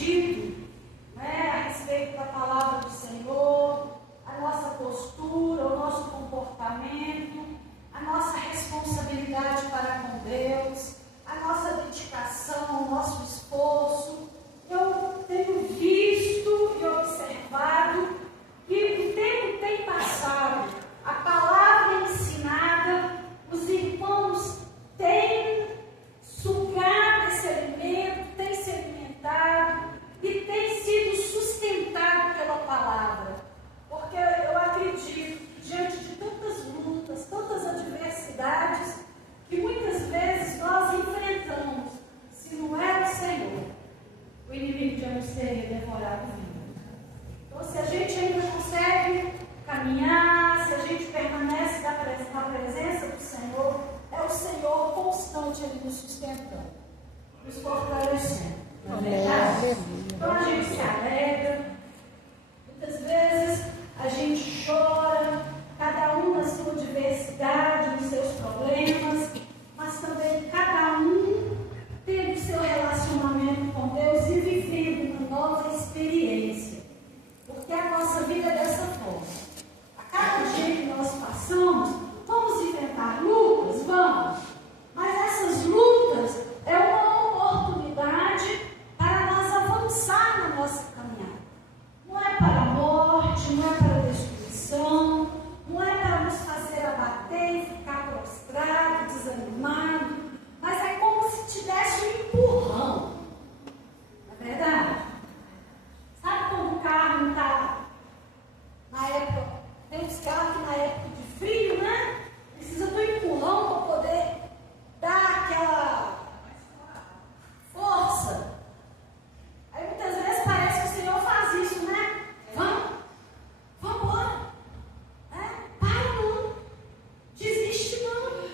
aprendido, né, a respeito da palavra do Senhor, a nossa postura, o nosso comportamento, a nossa responsabilidade para com Deus, a nossa dedicação, o nosso esforço. Eu tenho visto e observado que o tempo tem passado, a palavra ensinada, os irmãos têm sugado esse alimento, têm se alimentado e têm sido sustentados pela palavra. Porque eu acredito que diante de tantas lutas, tantas adversidades, que muitas vezes nós enfrentamos, se não é o Senhor, o inimigo já nos teria devorado vivo. Então, se a gente ainda consegue caminhar, se a gente permanece na presença do Senhor, é o Senhor constante ali nos sustentando, nos fortalecendo. Não é verdade? Então a gente se alegra, muitas vezes a gente chora, cada um na sua diversidade, nos seus problemas, mas também cada um tendo o seu relacionamento com Deus e vivendo uma nova experiência. Porque a nossa vida é dessa forma. A cada dia que nós passamos, vamos enfrentar lutas? Vamos. Mas essas lutas é uma oportunidade para nós avançar na nossa caminhada. Não é para a morte, não é para a destruição, não é para nos fazer abater e ficar prostrado, desanimado, mas é como se tivesse um empurrão. Não é verdade? Sabe quando o carro não está, na época, tem uns carros que na época de frio, né? Precisa do empurrão para poder dar aquela força. Aí muitas vezes parece que o Senhor faz isso, né? Vamos embora. Para não. Desiste não.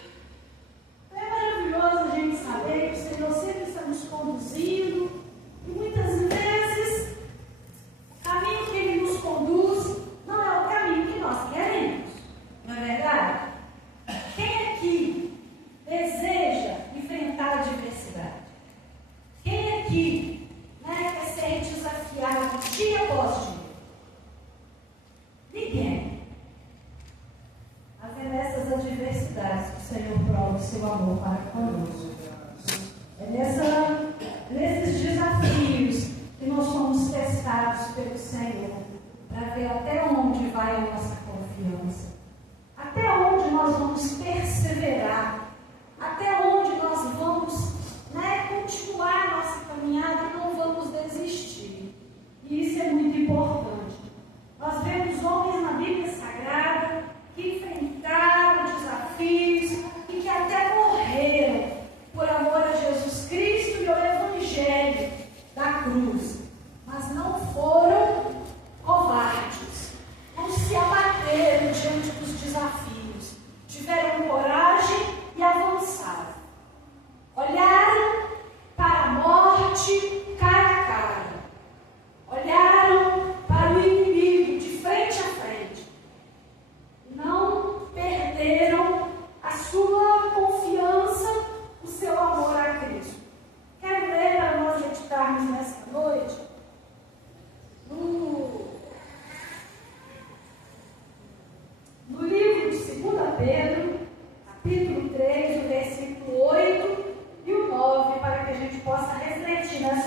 É maravilhoso a gente saber que o Senhor sempre está nos conduzindo. E muitas vezes o caminho que Ele nos conduz não é o caminho que nós queremos. Não é verdade? Quem aqui deseja enfrentar a adversidade? Quem aqui quer ser desafiado dia após dia? Ninguém. Mas é nessas adversidades que o Senhor prova o seu amor para conosco. É nesses desafios que nós somos testados pelo Senhor, para ver até onde vai a nossa confiança, até onde nós vamos perseverar, até onde nós vamos continuar a nossa caminhada e não vamos desistir. E isso é muito importante. Nós vemos homens na Bíblia Sagrada que enfrentaram desafios e que até morreram por amor a Jesus Cristo e ao Evangelho da cruz, mas não foram covardes, não se abateram diante dos desafios, tiveram coragem e avançaram, olharam para a morte cara a cara, olharam para o inimigo de frente a frente, não perderam a sua confiança, o seu amor a Cristo. Quero ler para nós meditarmos nesta noite no livro de 2 Pedro, capítulo 3, o versículo 8 e o 9, para que a gente possa refletir nessa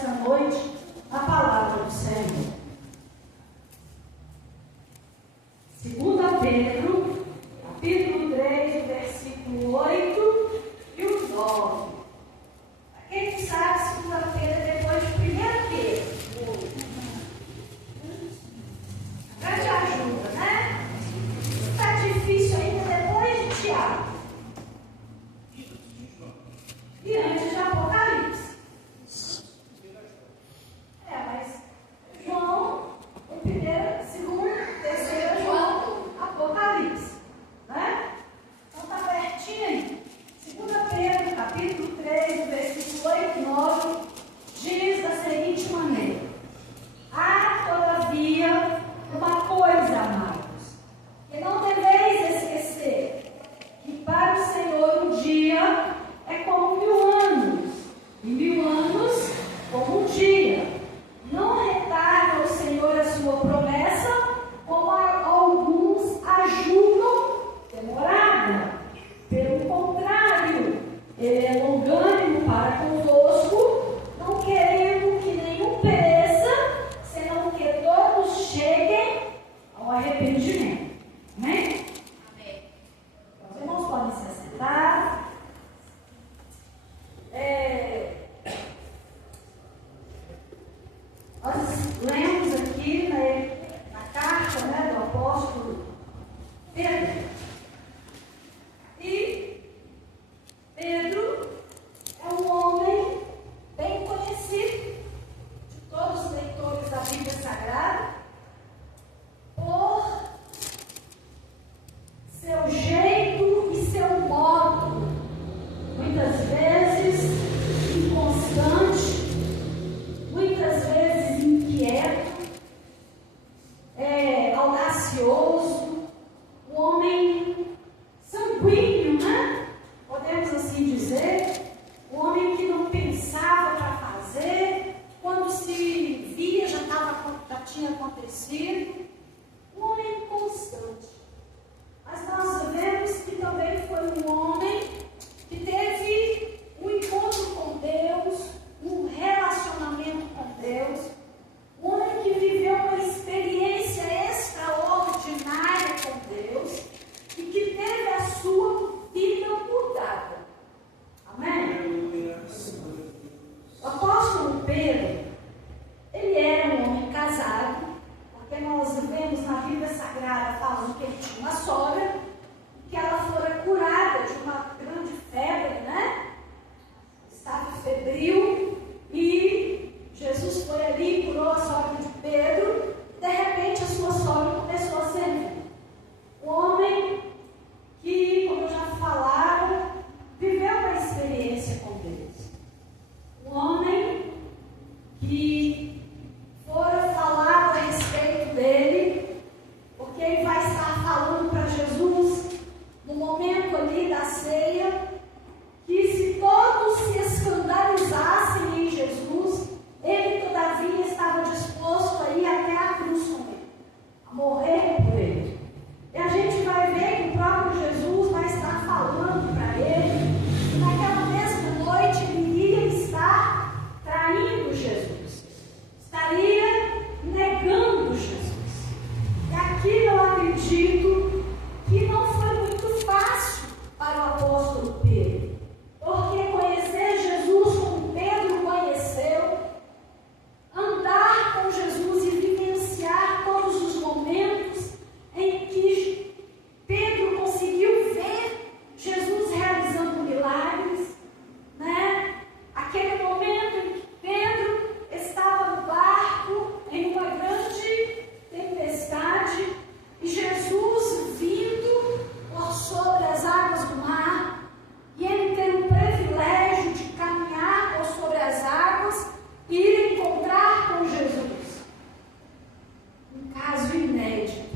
que fora falado a respeito dele, porque ele vai estar falando para Jesus no momento ali da ceia, que se todos se escandalizassem em Jesus, ele todavia estava disposto a ir até a cruz com ele, a morrer por ele. E a gente vai ver que o próprio Jesus vai estar falando para ele, que naquela mesma noite ele iria estar traindo Jesus, estaria negando Jesus. E aqui eu acredito que não foi muito fácil para o apóstolo Pedro, porque conhecer Jesus como Pedro conheceu, andar com Jesus e vivenciar todos os momentos em que Pedro conseguiu ver Jesus realizando milagres, né? Aquele momento em que Pedro estava no barco em uma grande tempestade e Jesus vindo por sobre as águas do mar, e ele ter o privilégio de caminhar por sobre as águas e ir encontrar com Jesus. Um caso inédito.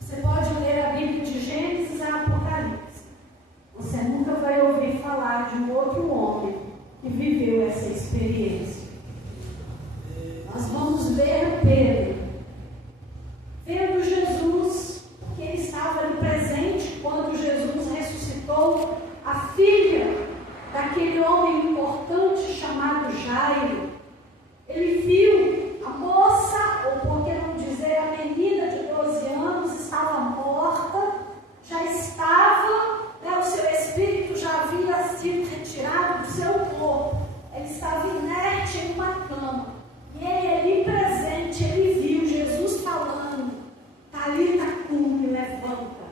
Você pode ler a Bíblia de Gênesis a Apocalipse. Você nunca vai ouvir falar de um outro homem que viveu essa experiência. Nós vamos ver Pedro vendo Jesus, porque ele estava ali presente quando Jesus ressuscitou a filha daquele homem importante chamado Jairo. Ele viu a moça, ou por que não dizer a menina de 12 anos, estava morta, já estava, o seu espírito já havia sido retirado do seu corpo. Ele estava inerte em uma cama. E ele ali presente, ele viu Jesus falando: Talita cumi, levanta.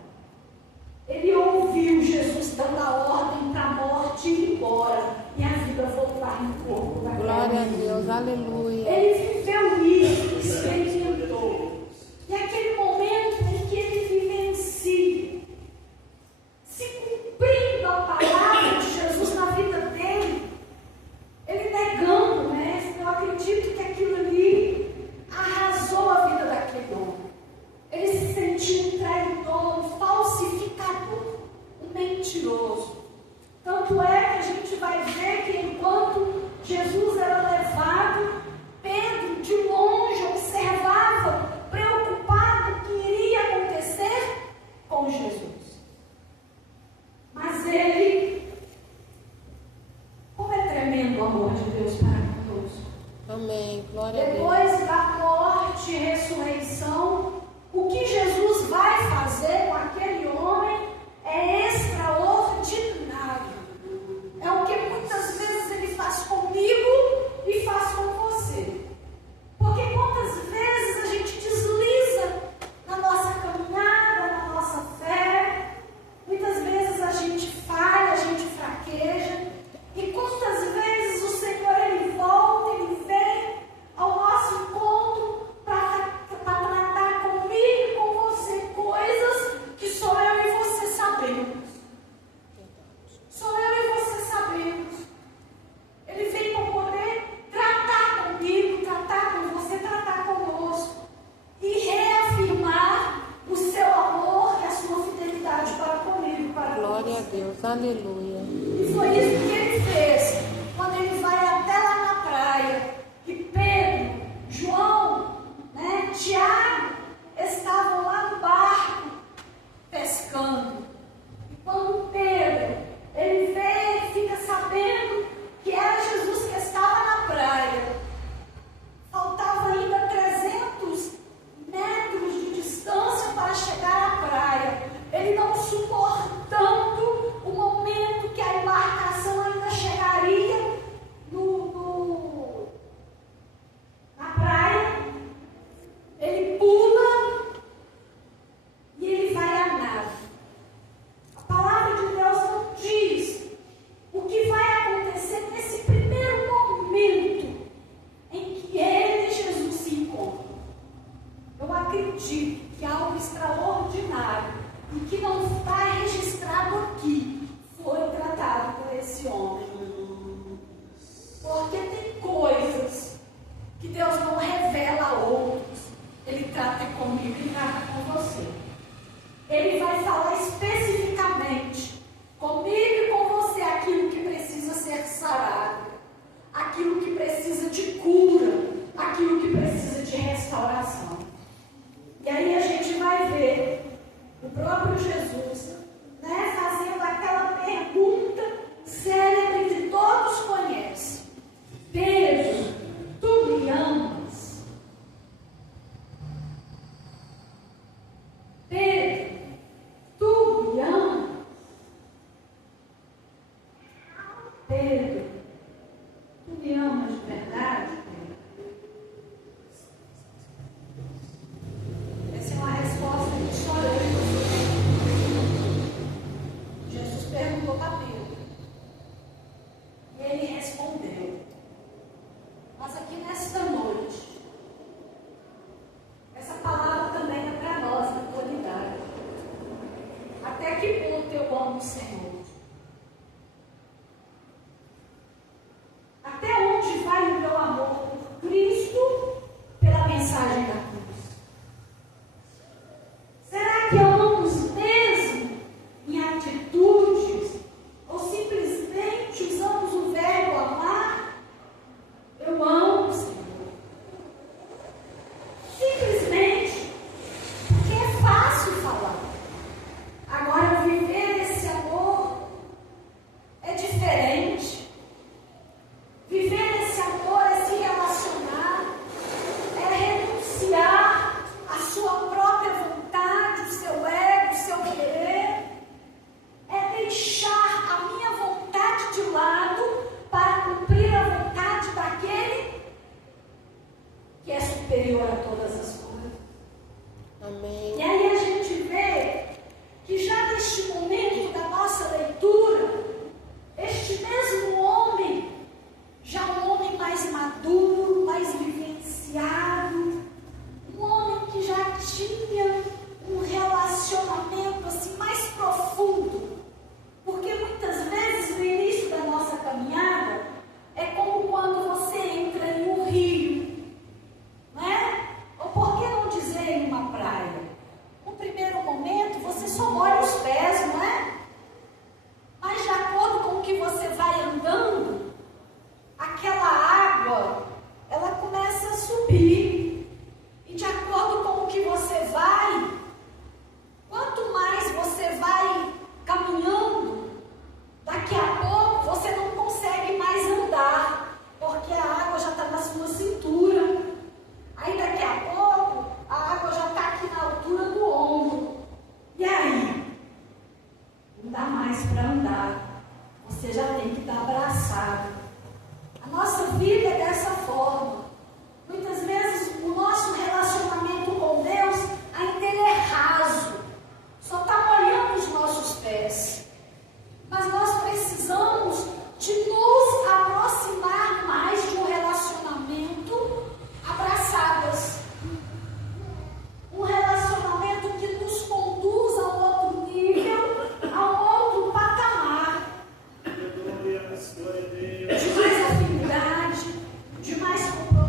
Ele ouviu Jesus dando a ordem para a morte ir embora e a vida voltar no corpo daquela Glória menina. a Deus, aleluia. Ele viveu isso, experimentou. E aquele momento em que ele vivencia, se cumprindo a palavra de Jesus na vida dele, ele negando, né? Eu acredito que aquilo ali arrasou a vida daquele homem. Ele se sentiu um traidor, um falsificador, um mentiroso. Tanto é que a gente vai ver que enquanto Jesus era levado, Pedro de longe observava, preocupado com o que iria acontecer com Jesus. Mas ele, como é tremendo o amor de Deus para conosco. Amém, glória a Deus. Depois da morte e ressurreição, o que Jesus vai fazer com aquele homem é extraordinário. É o que muitas vezes ele faz comigo e faz com você. Porque quantas vezes a gente desliza na nossa caminhada, na nossa fé, muitas vezes a gente falha, a gente fraqueja, e quantas vezes o Senhor ele volta, ele vem ao nosso encontro para tratar comigo e com você coisas que só eu e você sabemos. Só eu e você sabemos. Ele vem para poder tratar comigo, tratar com você, tratar conosco e reafirmar o seu amor e a sua fidelidade para comigo, para Glória a você. Deus, aleluia. E foi isso que ele fez quando ele vai até lá na praia e Pedro, João, Tiago estavam lá no barco pescando. E quando Pedro ele vê, fica sabendo que era Jesus que estava na praia, faltava ainda 300 metros de distância para chegar à praia. Ele não suportando o momento precisa de cura, aquilo que precisa de restauração. E aí a gente vai ver o próprio Jesus, né, fazendo aquela pergunta célebre que todos conhecem: Pedro, tu me amas? Pedro, tu me amas? Pedro, tu me amas de verdade, Pedro? Essa é uma resposta que só eu e você. Jesus perguntou para Pedro. E ele respondeu. Mas aqui nesta noite, essa palavra também é para nós, na atualidade. Até que ponto eu amo o Senhor? Até onde vai o meu amor por Cristo pela mensagem da cruz? Será que amamos mesmo em atitudes ou simplesmente usamos o verbo amar? Eu amo o Senhor. Simplesmente porque é fácil falar. Agora, viver esse amor é diferente. Viver esse amor é se relacionar, é renunciar à sua própria vontade, o seu ego, o seu querer, é deixar a minha vontade de lado para cumprir a vontade daquele que é superior a todas as coisas. Amém. E aí a gente vê que já neste momento da nossa leitura, este mesmo homem, já um homem mais maduro, mais vivenciado, um homem que já tinha um relacionamento assim mais profundo, porque muitas vezes no início da nossa caminhada é como quando você entra em um rio, não é? Ou por que não dizer em uma praia? No primeiro momento você só molha os pés, não é? Mas de acordo com o que você vai andando, aquela água, ela começa a subir. E de acordo com o que você vai, quanto mais você vai caminhando, daqui a pouco você não consegue mais andar, porque a água já está na sua cintura. Aí daqui a pouco, a água já está aqui na altura do ombro. E aí? Não dá mais para andar. Você já tem que estar abraçado. A nossa vida é dessa forma. Muitas vezes o nosso relacionamento com Deus ainda ele é raso. Só está molhando os nossos pés. Mas nós precisamos de nos aproximar mais de um relacionamento abraçadas. Um relacionamento que nos conduz a um outro nível, a um outro patamar. De mais afinidade, de mais compromisso.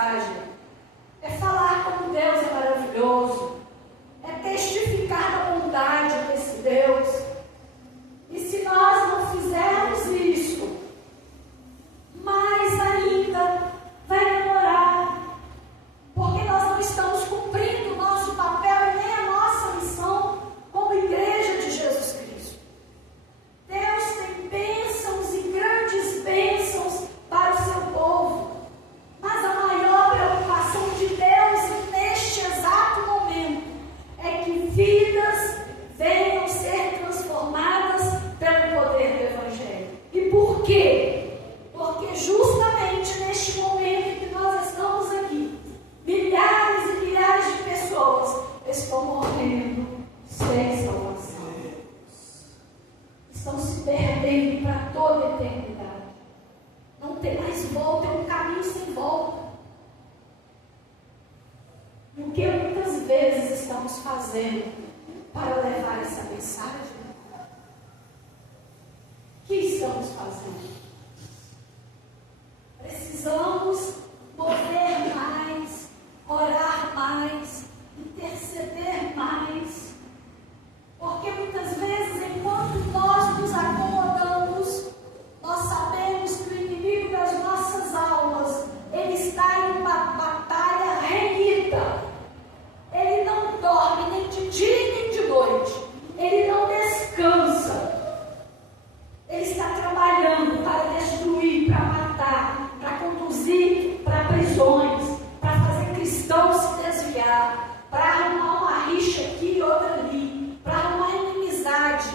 mensagem, é falar como Deus é maravilhoso, é testificar da bondade desse Deus. E se nós não fizermos isso, mais ainda vai demorar, porque nós não estamos cumprindo o nosso papel e nem a nossa missão como igreja de Jesus Cristo. Deus tem bênçãos e grandes bênçãos para o seu povo, mas a maior preocupação de Deus neste exato momento é que vidas venham ser transformadas pelo poder do Evangelho. E por quê? Porque justamente neste momento em que nós estamos aqui, milhares e milhares de pessoas estão morrendo sem salvação. Estão se perdendo para toda a eternidade. Não tem mais volta, é um caminho sem volta. E o que muitas vezes estamos fazendo para levar essa mensagem? O que estamos fazendo? Precisamos mover mais, orar mais, interceder mais. Porque muitas vezes, enquanto nós nos acomodamos, nós sabemos que o inimigo das nossas almas, ele está em uma batalha renhida. Ele não dorme nem de dia nem de noite. Ele não descansa. Ele está trabalhando para destruir, para matar, para conduzir para prisões, para fazer cristãos se desviar, para arrumar uma rixa aqui e outra ali, para arrumar inimizade,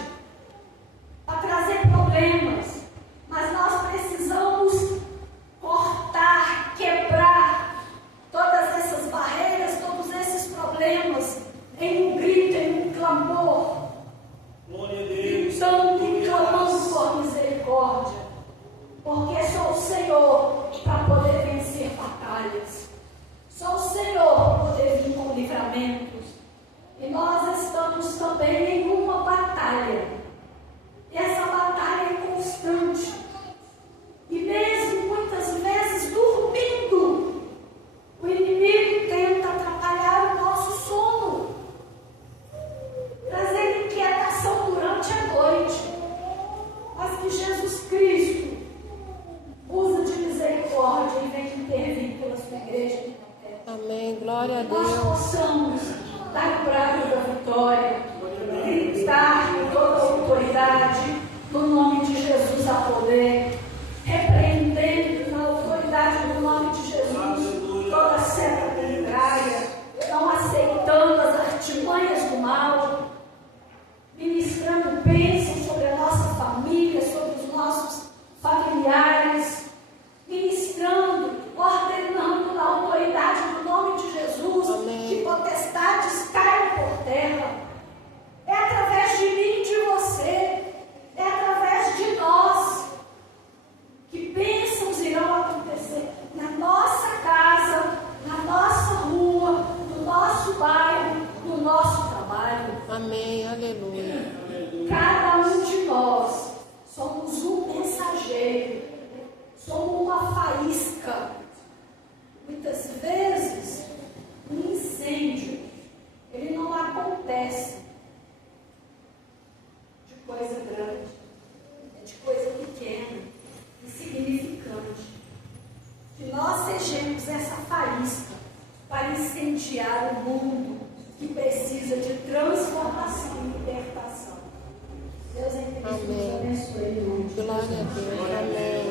para trazer problemas. Mas nós precisamos cortar, quebrar todas essas barreiras, todos esses problemas em um grito, em um clamor, gritando e clamando por misericórdia, porque só o Senhor para poder vencer batalhas, só o Senhor para poder vir com livramentos. E nós estamos também em uma batalha, e essa batalha é constante, e mesmo muitas vezes dormindo, o inimigo tenta atrapalhar o nosso sono, trazer inquietação durante a noite, mas que Jesus Cristo usa de misericórdia e vem intervir pela sua igreja. Amém. Glória a Nós Deus. possamos dar o brado da vitória, gritar com toda a autoridade, no nome de Jesus a poder, repreendendo na autoridade do nome de Jesus toda seta contrária, não aceitando as artimanhas do mal, ministrando bênçãos sobre a nossa família, sobre os nossos familiares, ministrando, ordenando na autoridade do nome de Jesus. Amém. Que potestades caiam por terra. É através de mim e de você, é através de nós que bênçãos irão acontecer na nossa casa, na nossa rua, no nosso bairro, no nosso trabalho. Amém. Aleluia. Cada um de nós somos um mensageiro, somos uma faísca. Muitas vezes, um incêndio, ele não acontece de coisa grande, é de coisa pequena, insignificante. Que nós sejamos essa faísca para incendiar o mundo que precisa de transformação e libertação. Deus nos abençoe. Glória a Deus. Amém.